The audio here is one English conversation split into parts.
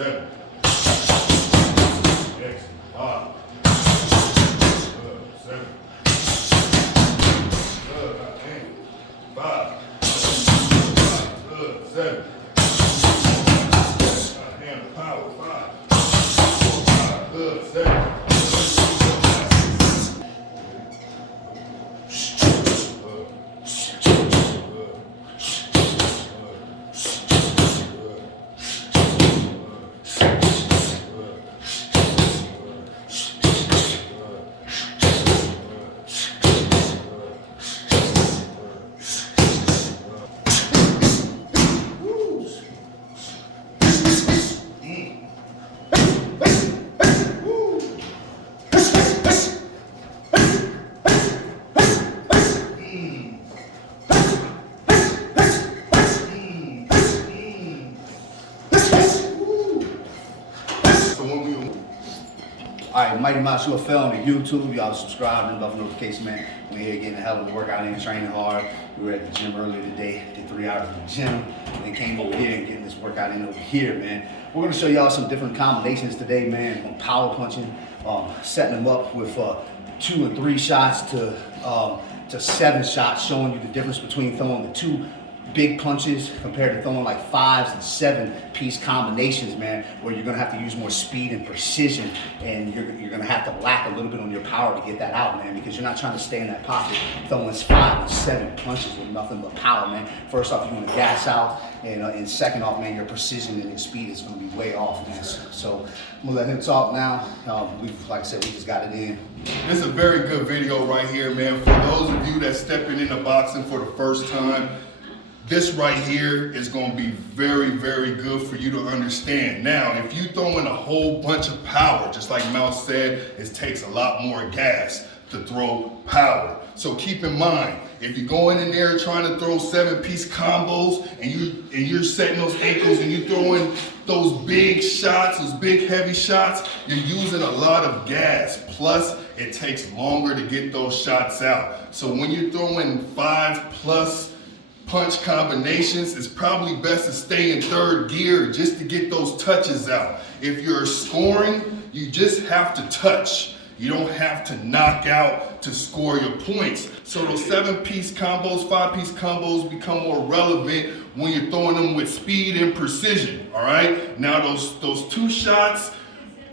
7. Next, 5. Good, 7. Good, damn. 5. Good, 7. Damn, the power, 5. 5, good, 7. Alright, Mighty Mouse UFL on the YouTube. Y'all subscribe and bell notification, man. We're here getting a hell of a workout in, training hard. We were at the gym earlier today, did 3 hours in the gym, and then came over here and getting this workout in over here, man. We're gonna show y'all some different combinations today, man, on power punching, setting them up with 2 and 3 shots to 7 shots, showing you the difference between throwing the 2 big punches compared to throwing like 5s and 7-piece combinations, man, where you're gonna have to use more speed and precision, and you're gonna have to lack a little bit on your power to get that out, man, because you're not trying to stay in that pocket throwing 5 and 7 punches with nothing but power, man. First off, you want to gas out, and second off, man, your precision and your speed is gonna be way off, man. So I'm gonna let him talk now. Like I said, we just got it in. This is a very good video right here, man. For those of you that's stepping into boxing for the first time, this right here is going to be very, very good for you to understand. Now, if you throw in a whole bunch of power, just like Mouse said, it takes a lot more gas to throw power. So keep in mind, if you're going in there trying to throw 7-piece combos and you're setting those ankles and you're throwing those big shots, those big heavy shots, you're using a lot of gas. Plus, it takes longer to get those shots out. So when you're throwing 5+ punch combinations, it's probably best to stay in 3rd gear just to get those touches out. If you're scoring, you just have to touch. You don't have to knock out to score your points. So those 7-piece combos, 5-piece combos become more relevant when you're throwing them with speed and precision, all right? Now those 2 shots,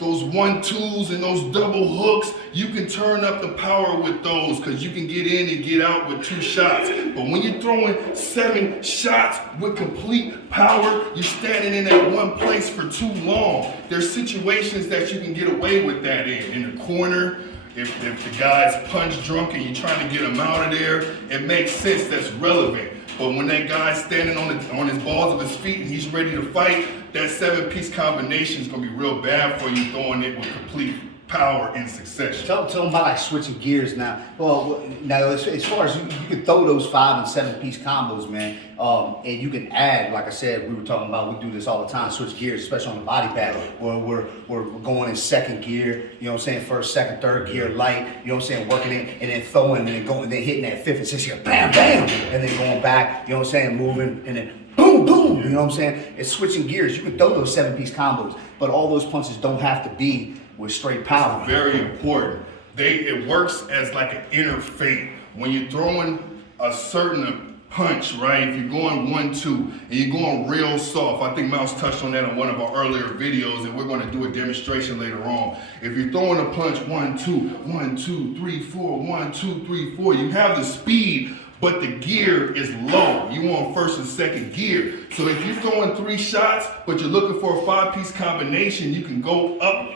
those 1-2s and those double hooks, you can turn up the power with those because you can get in and get out with 2 shots. But when you're throwing 7 shots with complete power, you're standing in that one place for too long. There's situations that you can get away with that in the corner. If the guy's punch drunk and you're trying to get him out of there, it makes sense, that's relevant. But when that guy's standing on his balls of his feet and he's ready to fight, that 7-piece combination is gonna be real bad for you throwing it with complete power in succession. Tell them about like switching gears now. Well, now as far as you can throw those 5 and 7-piece combos, man, and you can add, like I said, we were talking about, we do this all the time, switch gears, especially on the body pad, where we're going in 2nd gear, you know what I'm saying, 1st, 2nd, 3rd gear light, you know what I'm saying, working it, and then throwing, and then going, and then hitting that 5th and 6th gear, bam, bam, and then going back, you know what I'm saying, moving, and then boom, boom, you know what I'm saying? It's switching gears. You can throw those 7-piece combos, but all those punches don't have to be with straight power. It's very important. It works as like an inner fate. When you're throwing a certain punch, right? If you're going 1-2 and you're going real soft, I think Mouse touched on that in one of our earlier videos, and we're going to do a demonstration later on. If you're throwing a punch 1-2, 1, 2, 3, 4, 1, 2, 3, 4, you have the speed, but the gear is low. You want 1st and 2nd gear. So if you're throwing 3 shots, but you're looking for a 5-piece combination, you can go up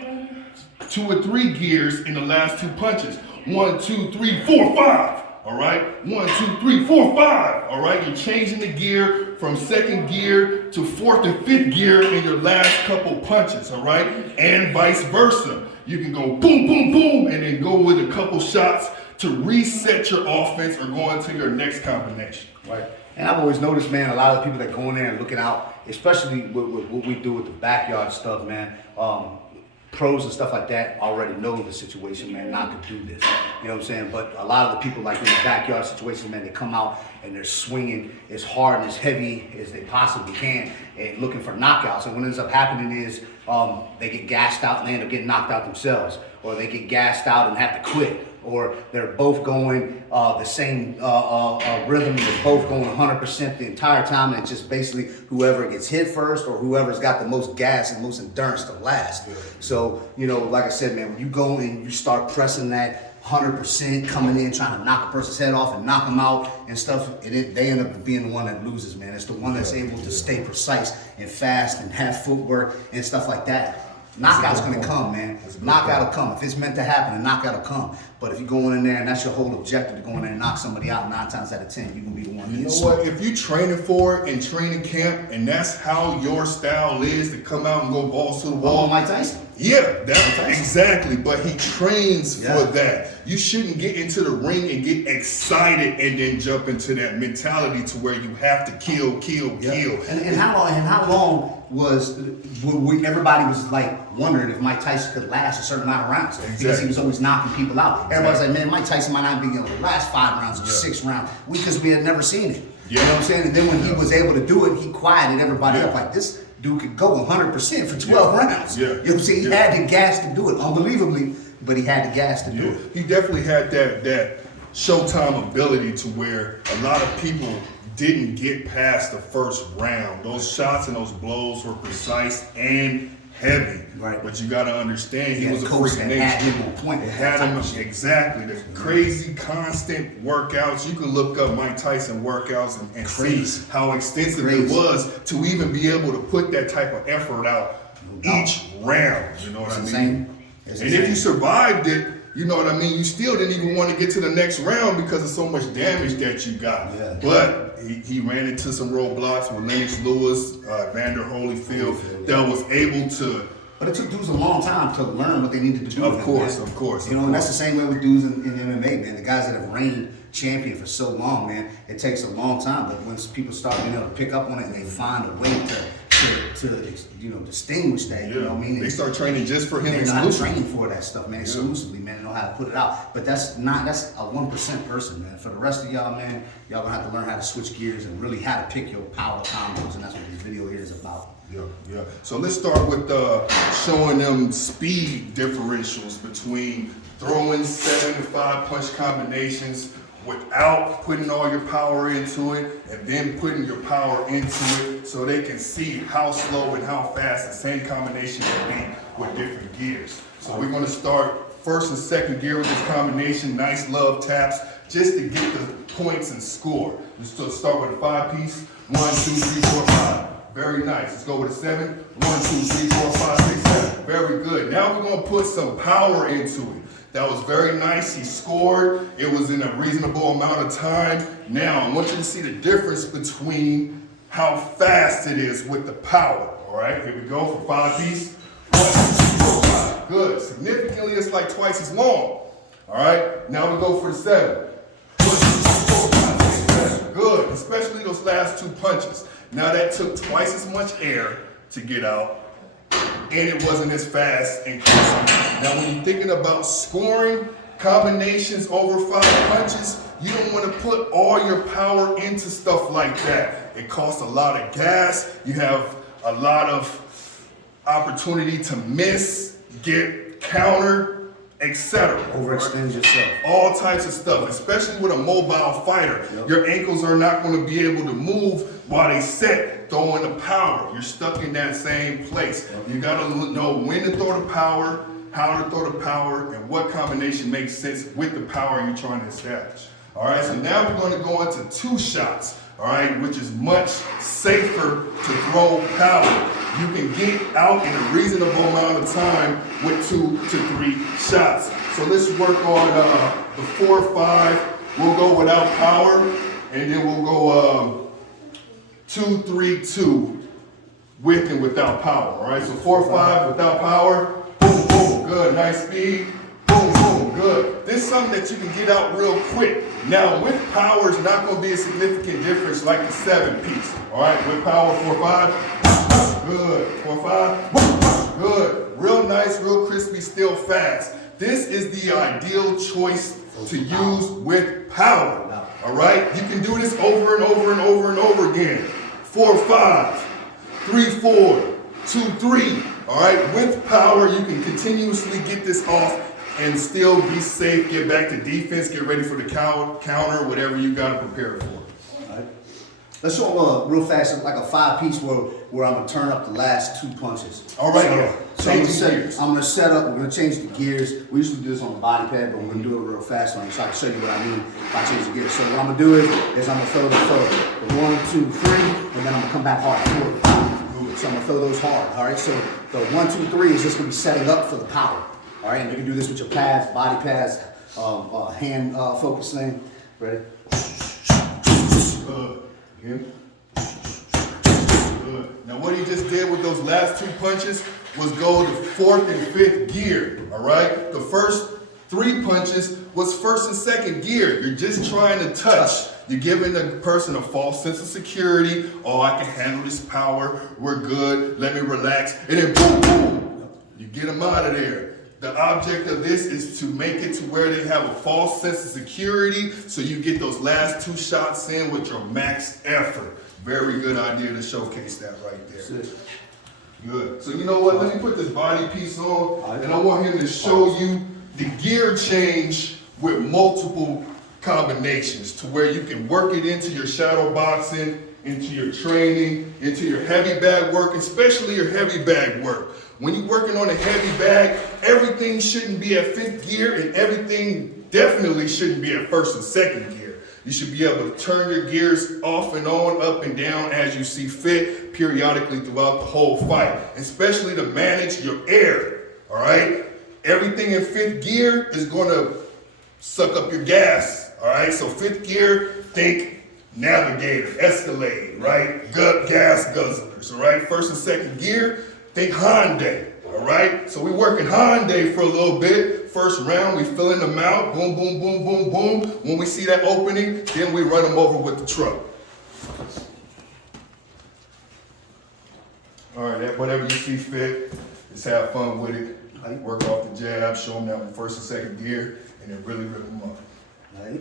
2 or 3 gears in the last 2 punches. 1, 2, 3, 4, 5. All right? 1, 2, 3, 4, 5. All right? You're changing the gear from 2nd gear to 4th and 5th gear in your last couple punches. All right? And vice versa. You can go boom, boom, boom, and then go with a couple shots to reset your offense or go into your next combination. Right. And I've always noticed, man, a lot of people that go in there and looking out, especially with what we do with the backyard stuff, man, pros and stuff like that already know the situation, man, not to do this. You know what I'm saying? But a lot of the people, like in the backyard situations, man, they come out and they're swinging as hard and as heavy as they possibly can and looking for knockouts. And what ends up happening is they get gassed out and they end up getting knocked out themselves, or they get gassed out and have to quit, or they're both going the same rhythm, and they're both going 100% the entire time, and it's just basically whoever gets hit first or whoever's got the most gas and most endurance to last. So, you know, like I said, man, when you go and you start pressing that 100%, coming in, trying to knock a person's head off and knock them out and stuff, they end up being the one that loses, man. It's the one that's able to stay precise and fast and have footwork and stuff like that. Knockout's gonna come, man. Knockout will come. If it's meant to happen, a knockout will come. But if you're going in there and that's your whole objective, to go in there and knock somebody out 9 times out of 10, you're gonna be the one. You know what? If you training for it in training camp and that's how your style is to come out and go balls to the wall, Mike Tyson. Yeah, exactly. But he trains for that. You shouldn't get into the ring and get excited and then jump into that mentality to where you have to kill. And how long was everybody was like wondering if Mike Tyson could last a certain amount of rounds because he was always knocking people out. Everybody's like, man, Mike Tyson might not be able to last 5 rounds or 6 rounds because we had never seen it. You know what I'm saying? And then when he was able to do it, he quieted everybody up. Like, this dude could go 100% for 12 rounds. You know what I'm saying? He had the gas to do it, unbelievably, but he had the gas to do it. He definitely had that Showtime ability to where a lot of people didn't get past the first round. Those shots and those blows were precise and heavy. Right. But you got to understand, he was a coach freak that nature. had him on point. It had him exactly. The crazy, constant workouts. You can look up Mike Tyson workouts and see how extensive it was to even be able to put that type of effort out each round. You know what I mean? And if you survived it, you know what I mean, you still didn't even want to get to the next round because of so much damage that you got. But he ran into some roadblocks with Lennox Lewis, Vander Holyfield, that was able to. But it took dudes a long time to learn what they needed to do. Of course. You know, and that's the same way with dudes in MMA, man. The guys that have reigned champion for so long, man, it takes a long time. But once people start being able to pick up on it and they find a way to you know, distinguish that, you know what I mean? They start training just for him. They know how to train for that stuff, man, exclusively, man. They know how to put it out. But that's a 1% person, man. For the rest of y'all, man, y'all gonna have to learn how to switch gears and really how to pick your power combos, and that's what this video here is about. Yeah. So let's start with showing them speed differentials between throwing 7 to 5 punch combinations without putting all your power into it, and then putting your power into it, so they can see how slow and how fast the same combination can be with different gears. So we're going to start first and second gear with this combination, nice love taps, just to get the points and score. Let's start with a 5-piece, 1, 2, 3, 4, 5. Very nice. Let's go with a 7. 1, 2, 3, 4, 5, 6, 7. Very good. Now we're going to put some power into it. That was very nice. He scored. It was in a reasonable amount of time. Now I want you to see the difference between how fast it is with the power. All right, here we go for 5-piece. 1, 2, 3, 4, 5. Good. Significantly, it's like twice as long. All right, now we go for the 7. 1, 2, 3, 4, 5, 6, 7. Good, especially those last 2 punches. Now that took twice as much air to get out, and it wasn't as fast and crisp. Now when you're thinking about scoring combinations over 5 punches, you don't want to put all your power into stuff like that. It costs a lot of gas. You have a lot of opportunity to miss, get countered, etc. Overextend yourself. All types of stuff, especially with a mobile fighter. Your ankles are not going to be able to move while they set, throwing the power. You're stuck in that same place. You got to know when to throw the power, how to throw the power, and what combination makes sense with the power you're trying to establish. All right, so now we're going to go into 2 shots, all right, which is much safer to throw power. You can get out in a reasonable amount of time with 2 to 3 shots. So let's work on the 4 or 5. We'll go without power, and then we'll go 2, 3, 2 with and without power. All right, so 4 or 5 without power. Boom, boom, good, nice speed. Boom, boom, good. This is something that you can get out real quick. Now with power, it's not going to be a significant difference like the 7-piece. All right, with power, 4 or 5. Good. 4 or 5. Good. Real nice, real crisp. fast. This is the ideal choice to use with power. All right? You can do this over and over and over and over again. 4-5, 3-4, 2-3. All right? With power, you can continuously get this off and still be safe, get back to defense, get ready for the counter, whatever you got to prepare for. All right. Let's show real fast, like a 5-piece where I'm gonna turn up the last 2 punches. All right, So I'm gonna set up, we're gonna change the gears. We usually do this on the body pad, but we're gonna do it real fast on you so I can show you what I mean if I change the gears. So what I'm gonna do is I'm gonna throw the 1, 2, 3, and then I'm gonna come back hard, 4, 5. So I'm gonna throw those hard, all right? So the 1, 2, 3 is just gonna be setting up for the power. All right, and you can do this with your pads, body pads, hand focus thing. Ready? Good. Now what he just did with those last 2 punches was go to 4th and 5th gear, all right? The first 3 punches was 1st and 2nd gear. You're just trying to touch. You're giving the person a false sense of security. Oh, I can handle this power. We're good. Let me relax. And then boom, boom. You get them out of there. The object of this is to make it to where they have a false sense of security, so you get those last 2 shots in with your max effort. Very good idea to showcase that right there. Good. So you know what? Let me put this body piece on, and I want him to show you the gear change with multiple combinations to where you can work it into your shadow boxing, into your training, into your heavy bag work, especially your heavy bag work. When you're working on a heavy bag, everything shouldn't be at 5th gear and everything definitely shouldn't be at 1st and 2nd gear. You should be able to turn your gears off and on, up and down as you see fit periodically throughout the whole fight, especially to manage your air, all right? Everything in 5th gear is gonna suck up your gas, all right? So 5th gear, think Navigator, Escalade, right? Gas guzzlers, all right? 1st and 2nd gear, think Hyundai, all right? So we working Hyundai for a little bit. First round, we filling them out, boom, boom, boom, boom, boom. When we see that opening, then we run them over with the truck. All right, whatever you see fit, just have fun with it. Work off the jab, show them that in 1st and 2nd gear, and then really rip them up. All right.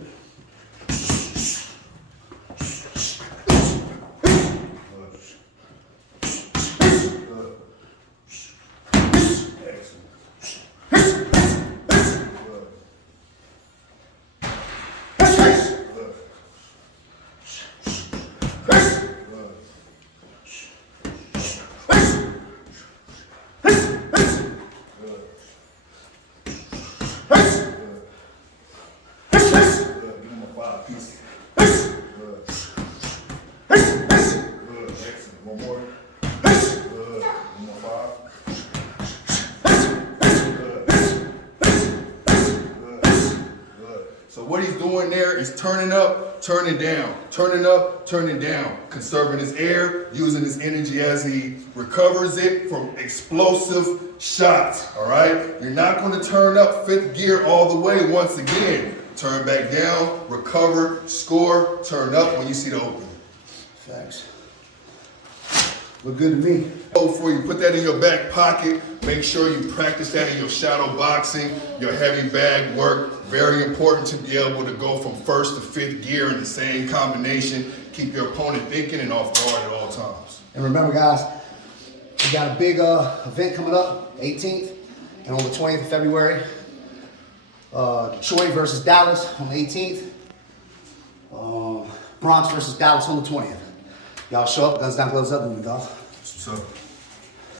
So what he's doing there is turning up, turning down, turning up, turning down, conserving his air, using his energy as he recovers it from explosive shots, all right? You're not going to turn up 5th gear all the way once again. Turn back down, recover, score, turn up when you see the opening. Facts. Look good to me. Before you put that in your back pocket, make sure you practice that in your shadow boxing, your heavy bag work. Very important to be able to go from 1st to 5th gear in the same combination. Keep your opponent thinking and off guard at all times. And remember, guys, we got a big event coming up, 18th, and on the 20th of February, Detroit versus Dallas on the 18th, Bronx versus Dallas on the 20th. Y'all show up, guns down, gloves up, and we go. So.